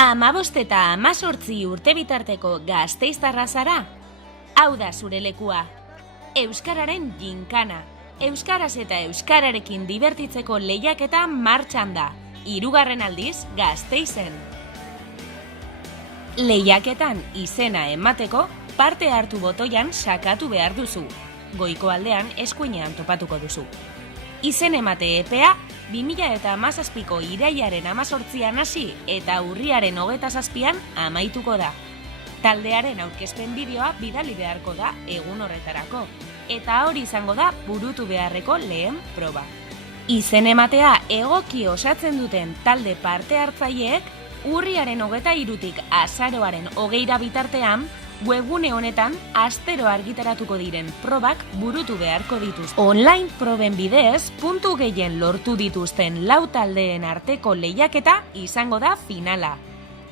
15 eta 18 urte bitarteko gasteiztarra zara? Hau da zure lekua. Euskararen ginkana. Euskaraz eta euskararekin dibertitzeko lehiaketa martxan da. 3. aldiz Gasteizen. Lehiaketan izena emateko parte hartu botoian sakatu behar duzu. Goiko aldean eskuinean topatuko duzu. Izen emate epea 2017ko irailaren 18an hasi eta urriaren 27an amaituko da. Taldearen aurkezpen bideoa bidali beharko da egun horretarako, eta hori izango da burutu beharreko lehen proba. Izen ematea egoki osatzen duten talde parte hartzaileek urriaren 23tik azaroaren 20ra bitartean webgune honetan astero argitaratuko diren probak burutu beharko dituzte. Online proben bidez, puntu gehien lortu dituzten 4 taldeen arteko lehiaketa izango da finala.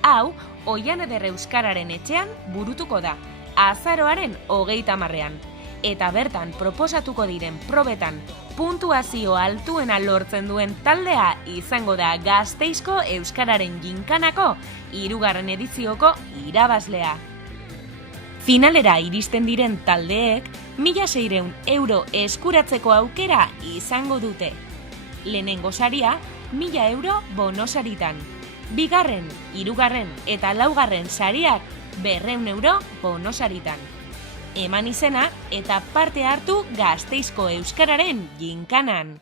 Hau, Oian Eder Euskararen etxean burutuko da, azaroaren 30ean. Eta bertan proposatuko diren probetan puntuazio altuena lortzen duen taldea izango da Gasteizko Euskararen ginkanako 3. edizioko irabazlea. Finalera iristen diren taldeek 1.600 euro eskuratzeko aukera izango dute. Lehenengo saria 1.000 euro bonosaritan. 2., 3. eta 4. sariak 200 euro bonosaritan. Eman izena eta parte hartu Gasteizko Euskararen ginkanan.